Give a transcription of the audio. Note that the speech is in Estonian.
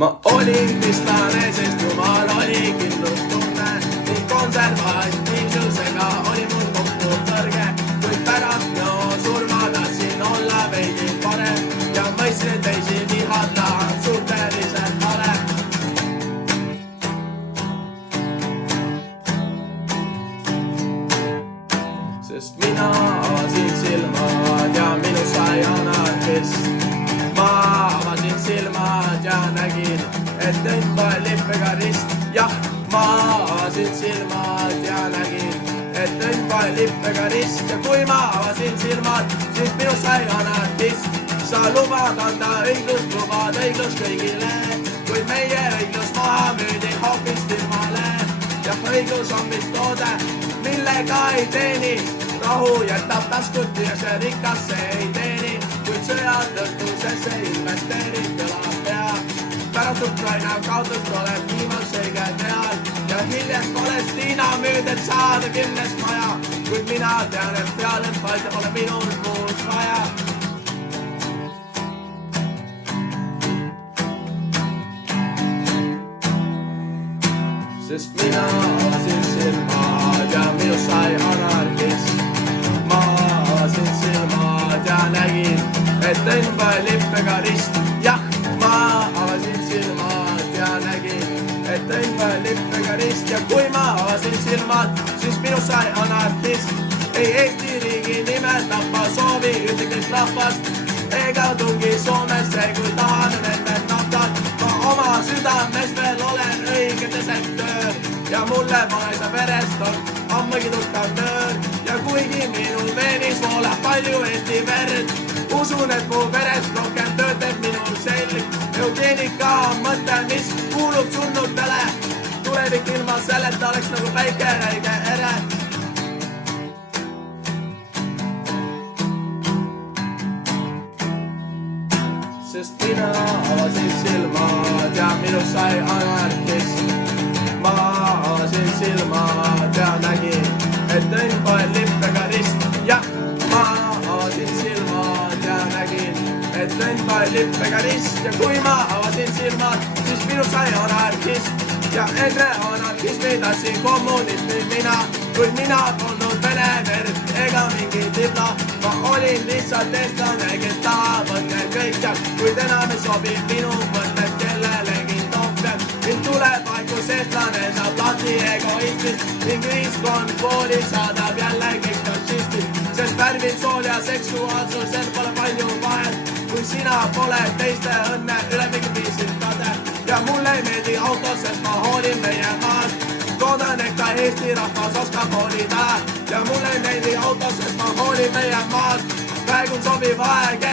Ma olin kristlane, sest Jumal oli kindlustunne ning konservatiivsusega oli mul kokku kõrge, kuid pärast minu surma tahtsin olla veidi parem ja mõistsin teisi vihata suhteliselt vale. Sest mina avasin silmad ja minu sai anarhist. Ma avasin silmad ja nägin, et õnn oli lippega rist. Jah, ma avasin silmad ja nägin, et õnn oli lippega rist. Ja kui ma avasin silmad, siis minu sai anarhist. Sa lubad anda õiglust, lubad õiglust kõigile, kuid meie õiglus maha müüdi hoopis ilmale. Ja õiglus on mis toode, millega ei teeni. Rahu jätab taskut ja see rikas see ei teeni, kuid sõjatõrtusesse investeerid kõlab pea. Pärast Ukraina kaotust oled viimasega tead ja hiljem Palestiina müüd, et saada 10 maja, kuid mina tean, et peale vaid pole minul muud vaja. Sest mina avasin silmad ja minu sai anarhist. Ma avasin silmad ja nägin, et õnn oli lippega rist. Jah, ma avasin silmad ja nägin, et õnn oli lippega rist. Ja kui ma avasin silmad, siis minu sai anarhist. Ei Eesti riigi nimel tappa soovi ühtekest rahvast ega tungi Soomesse, kui tahan nende naftat. Ma oma südames veel olen õige desertöör ja mulle pole see verest on ammugi tuttav töör. Ja kuigi minu veenis voolab palju Eesti verd, usun, et mu verest rohkem töötab minul selg. Eugeenika on mõte, mis kuulub surnutele. Tulevik ilma selleta oleks nagu päike räige ere. Sest mina avasin silmad ja minu sai anarhist. Ma avasin silmad ja nägin, et õnn oli lippega rist. Jah, ma avasin silmad ja nägin, et õnn oli lippega rist. Ja kui ma avasin silmad, siis minu sai anarhist. Ja enne anarhismi tahtsin kommunismi mina, kuid mina polnud vene verd ega mingi tibla. Ma olin lihtsalt eestlane, kes tahab õnne kõik ja kuid enam ei sobi minu mõtted kellelegi tohtem. Mind tuleb aikus eestlane, saab lahti egoistist ning ühiskond kooli saadab jälle kõik fašistid. Sest värvil, sool ja seksuaalsusel pole palju vahet, kui sina pole teiste õnne üle mingi viisil kade. Ja mulle ei meeldi auto, sest ma hoolin meie maast. Loodan, et ka Eesti rahvas oskab hoolida. Ja mulle ei meeldi auto, sest ma hoolin meie maast. Praegu on sobiv aeg,